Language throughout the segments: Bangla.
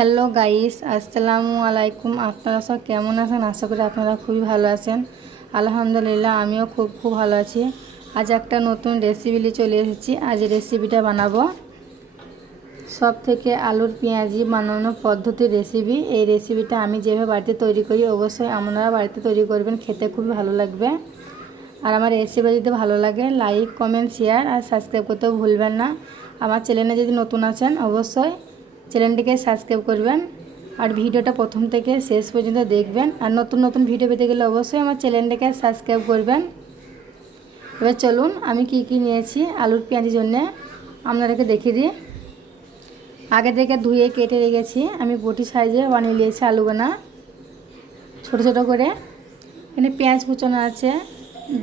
হ্যালো গাইস, আসসালামু আলাইকুম। আপনারা সব কেমন আছেন? আশা করি আপনারা খুবই ভালো আছেন। আলহামদুলিল্লাহ, আমিও খুব ভালো আছি। আজ একটা নতুন রেসিপি নিয়ে চলে এসেছি। আজ রেসিপিটা বানাবো সব থেকে আলুর পেঁয়াজি বানানোর পদ্ধতির রেসিপি। এই রেসিপিটা আমি যেভাবে বাড়িতে তৈরি করি, অবশ্যই আপনারা বাড়িতে তৈরি করবেন, খেতে খুবই ভালো লাগবে। আর আমার রেসিপি যদি ভালো লাগে, লাইক, কমেন্ট, শেয়ার আর সাবস্ক্রাইব করতেও ভুলবেন না। আমার চ্যানেলে যদি নতুন আছেন, অবশ্যই চ্যানেলটিকে সাবস্ক্রাইব করবেন আর ভিডিওটা প্রথম থেকে শেষ পর্যন্ত দেখবেন। আর নতুন নতুন ভিডিও পেতে গেলে অবশ্যই আমার চ্যানেলটাকে সাবস্ক্রাইব করবেন। এবার চলুন আমি কি নিয়েছি আলুর পেঁয়াজির জন্যে আপনাদেরকে দেখিয়ে দিই। আগে থেকে ধুয়ে কেটে রেখেছি, আমি বটি সাইজে বানিয়ে নিয়েছি আলুগুনা ছোটো ছোটো করে। এখানে পেঁয়াজ কুচানো আছে,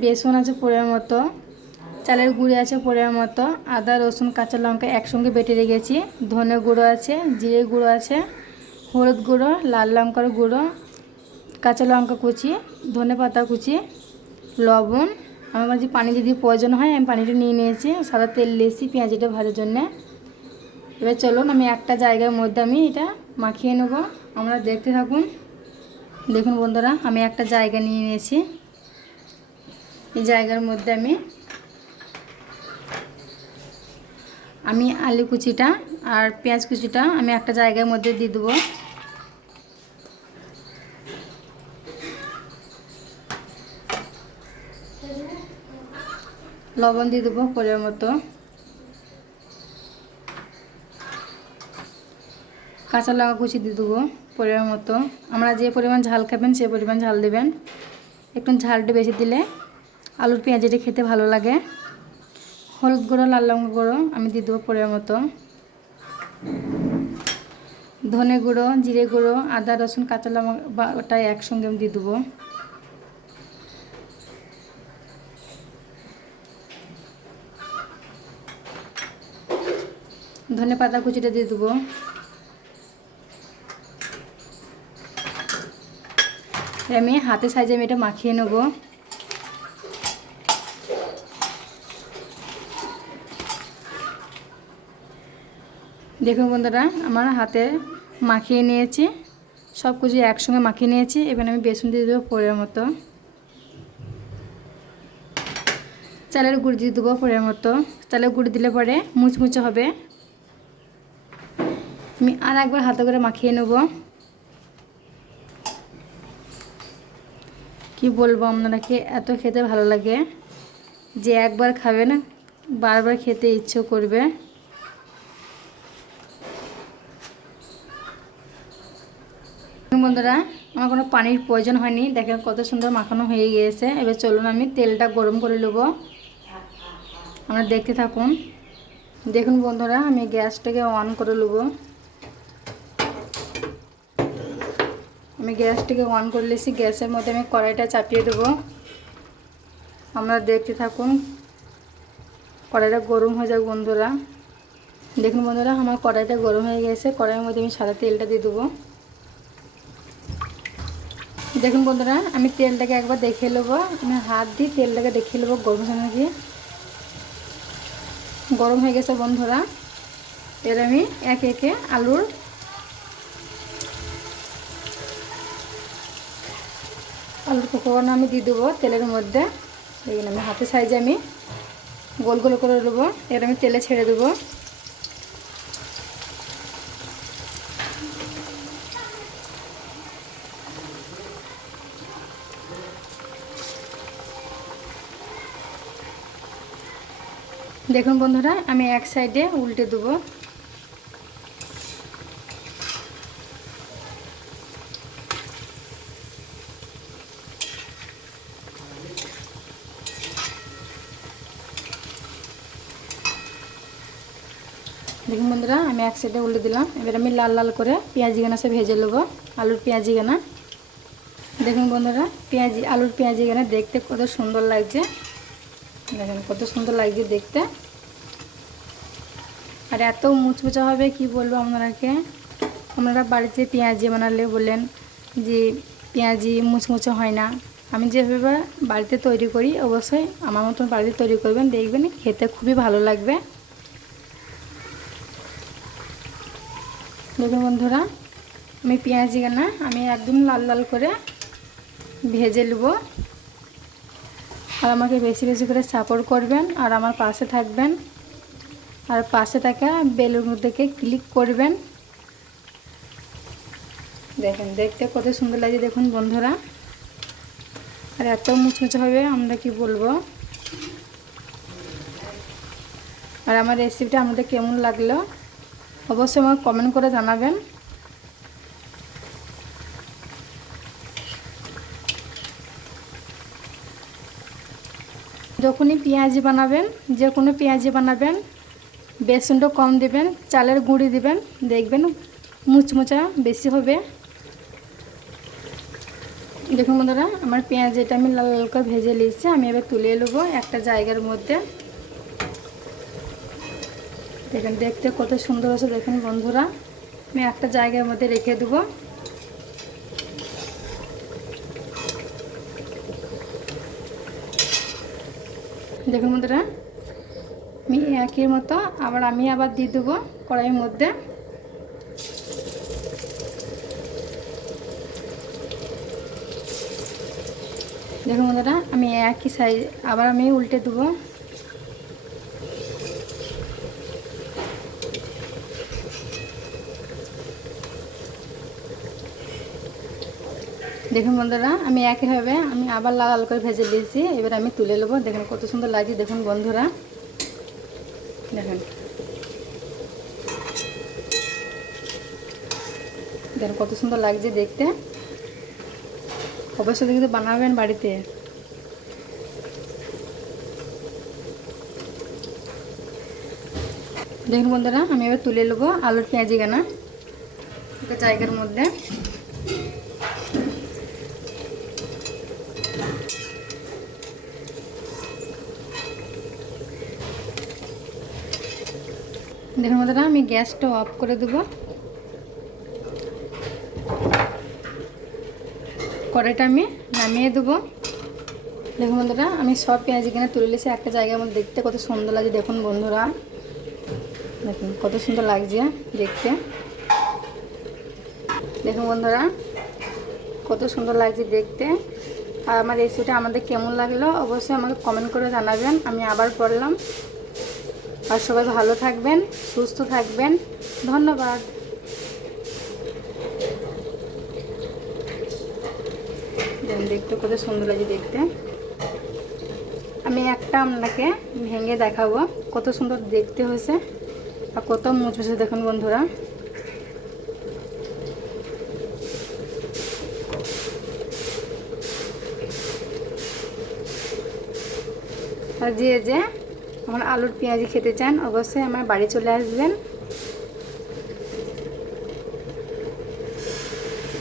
বেসন আছে পরিমাণ মতো, চালের গুঁড়ি আছে পরিমাণ মতো, আদা রসুন কাঁচা লঙ্কা একসঙ্গে বেটে রেখেছি, ধনে গুঁড়ো আছে, জিরে গুঁড়ো আছে, হলুদ গুঁড়ো, লাল লঙ্কার গুঁড়ো, কাঁচা লঙ্কা কুচি, ধনে পাতা কুচি, লবণ। আমার কাছে পানি যদি প্রয়োজন হয় আমি পানিটা নিয়ে নিয়েছি, সাদা তেল দিয়েছি পেঁয়াজিটা ভাজার জন্যে। এবার চলুন আমি একটা জায়গার মধ্যে আমি এটা মাখিয়ে নেব, আমরা দেখতে থাকুন। দেখুন বন্ধুরা, আমি একটা জায়গা নিয়ে নিয়েছি। এই জায়গার মধ্যে আমি আলু কুচিটা আর পেঁয়াজ কুচিটা আমি একটা জায়গার মধ্যে দিয়ে দেবো। লবণ দিয়ে দেবো পরিমাণ মতো, কাঁচা লঙ্কা কুচি দিয়ে দেবো পরিমাণ মতো। আমরা যে পরিমাণ ঝাল খাবেন সে পরিমাণ ঝাল দেবেন, একটু ঝালটা বেশি দিলে আলুর পেঁয়াজিটা খেতে ভালো লাগে। হলুদ গুঁড়ো, লাল লঙ্কা গুঁড়ো আমি দিয়ে দেবো পরিমাণ মতো, ধনে গুঁড়ো, জিরে গুঁড়ো, আদা রসুন কাঁচা লঙ্কা ওটা একসঙ্গে আমি দিয়ে দেবো। ধনে পাতা কুচিটা দিয়ে দেবো। আমি হাতের সাইজে আমি এটা মাখিয়ে নেব। দেখুন বন্ধুরা, আমার হাতে মাখিয়ে নিয়েছি, সব কিছু একসঙ্গে মাখিয়ে নিয়েছি। এবার আমি বেসন দিয়ে দেবো পরিমাণ মতো, চালের গুঁড়ি দিয়ে দেবো পরিমাণ মতো। চালের গুঁড়ি দিলে পরে মুচমুচে হবে। আমি আর একবার হাতে করে মাখিয়ে নেব। কি বলবো আপনাদেরকে, এত খেতে ভালো লাগে যে একবার খাবেন বারবার খেতে ইচ্ছে করবে। বন্ধুরা, আমার কোনো পানির প্রয়োজন হয়নি, দেখেন কত সুন্দর মাখানো হয়ে গিয়েছে। এবার চলুন আমি তেলটা গরম করে নেব, আমরা দেখতে থাকুন। দেখুন বন্ধুরা, আমি গ্যাসটাকে অন করে নেব। আমি গ্যাসটাকে অন করে নিয়েছি, গ্যাসের মধ্যে আমি কড়াইটা চাপিয়ে দেবো, আমরা দেখতে থাকুন। কড়াইটা গরম হয়ে যাক বন্ধুরা। দেখুন বন্ধুরা, আমার কড়াইটা গরম হয়ে গেছে, কড়াইয়ের মধ্যে আমি সাদা তেলটা দিয়ে দেবো। দেখুন বন্ধুরা, আমি তেলটাকে একবার দেখিয়ে নেবো, আমি হাত দিয়ে তেলটাকে দেখিয়ে নেবো গরম হয়ে গিয়ে। গরম হয়ে গেছে বন্ধুরা। এর আমি একে একে আলুর পোকোগুলো আমি দিয়ে দেবো তেলের মধ্যে। দেখুন আমি হাতের সাইজে আমি গোল গোল করে দেবো, এর আমি তেলে ছেড়ে দেবো। দেখুন বন্ধুরা, আমি এক সাইডে উল্টে দেবো। দেখুন বন্ধুরা, আমি এক সাইডে উল্টে দিলাম। এবার আমি লাল লাল করে পেঁয়াজিগানা সে ভেজে নেবো, আলুর পেঁয়াজিগানা। দেখুন বন্ধুরা, আলুর পেঁয়াজিগানা দেখতে কত সুন্দর লাগছে, দেখেন কত সুন্দর লাগছে দেখতে। আর এত মুচমুচা হবে কি বলবো আপনাদেরকে। আপনারা বাড়িতে পেঁয়াজি বানালে বললেন যে পেঁয়াজি মুচমুচে হয় না, আমি যেভাবে বাড়িতে তৈরি করি অবশ্যই আমার মতন বাড়িতে তৈরি করবেন, দেখবেন খেতে খুবই ভালো লাগবে। দেখুন বন্ধুরা, আমি পেঁয়াজিখানা আমি একদম লাল লাল করে ভেজে নেব। আর আমাকে বেশি বেশি করে সাপোর্ট করবেন আর আমার পাশে থাকবেন, আর পাশে থাকা বেলুনটাকে ক্লিক করবেন। দেখেন দেখতে কত সুন্দর লাগে দেখুন বন্ধুরা, আর এত মুচমুচে হবে আমরা কি বলবো। আর আমার রেসিপিটা আমাদের কেমন লাগলো অবশ্যই আমাকে কমেন্ট করে জানাবেন। যখনই পেঁয়াজি বানাবেন, যে কোনো পেঁয়াজি বানাবেন, বেসনটা কম দেবেন, চালের গুঁড়ি দিবেন, দেখবেন মুচমুচা বেশি হবে। দেখুন বন্ধুরা, আমার পেঁয়াজিটা আমি লাল লাল করে ভেজে নিয়েছি। আমি এবার তুলে নেবো একটা জায়গার মধ্যে। দেখেন দেখতে কত সুন্দর আছে দেখুন বন্ধুরা, আমি একটা জায়গার মধ্যে রেখে দেবো। দেখুন বন্ধুরা, আমি একই মতো আবার দিয়ে দেবো কড়াইয়ের মধ্যে। দেখুন বন্ধুরা, আমি একই সাইজ আবার আমি উল্টে দেবো। দেখুন বন্ধুরা, আমি একইভাবে আমি আবার লাল লাল করে ভেজে দিয়েছি। এবার আমি তুলে নেবো। দেখুন কত সুন্দর লাগছে দেখুন বন্ধুরা, দেখুন দেখুন কত সুন্দর লাগছে দেখতে। অবশ্যই কিন্তু বানাবেন বাড়িতে। দেখুন বন্ধুরা, আমি এবার তুলে নেবো আলুর পেঁয়াজিখানা একটা জায়গার মধ্যে। দেখুন বন্ধুরা, আমি গ্যাসটা অফ করে দেবো। কড়াইটা আমি নামিয়ে দেবো। দেখুন বন্ধুরা, আমি সব পেঁয়াজিখানা তুলে নিয়েছি একটা জায়গার মধ্যে। দেখতে কত সুন্দর লাগছে দেখুন বন্ধুরা, দেখুন কত সুন্দর লাগছে দেখতে। দেখুন বন্ধুরা, কত সুন্দর লাগছে দেখতে। আর আমার রেসিপিটা আমাদের কেমন লাগলো অবশ্যই আমাকে কমেন্ট করে জানাবেন। আমি আবার বললাম, আর সবাই ভালো থাকবেন, সুস্থ থাকবেন। ধন্যবাদ। দেখতে কত সুন্দর লাগছে দেখতে। আমি একটা আপনাকে ভেঙে দেখাবো কত সুন্দর দেখতে হয়েছে আর কত মুচমুচে দেখুন বন্ধুরা। আর যে আমার আলুর পেঁয়াজি খেতে চান অবশ্যই আমার বাড়ি চলে আসবেন।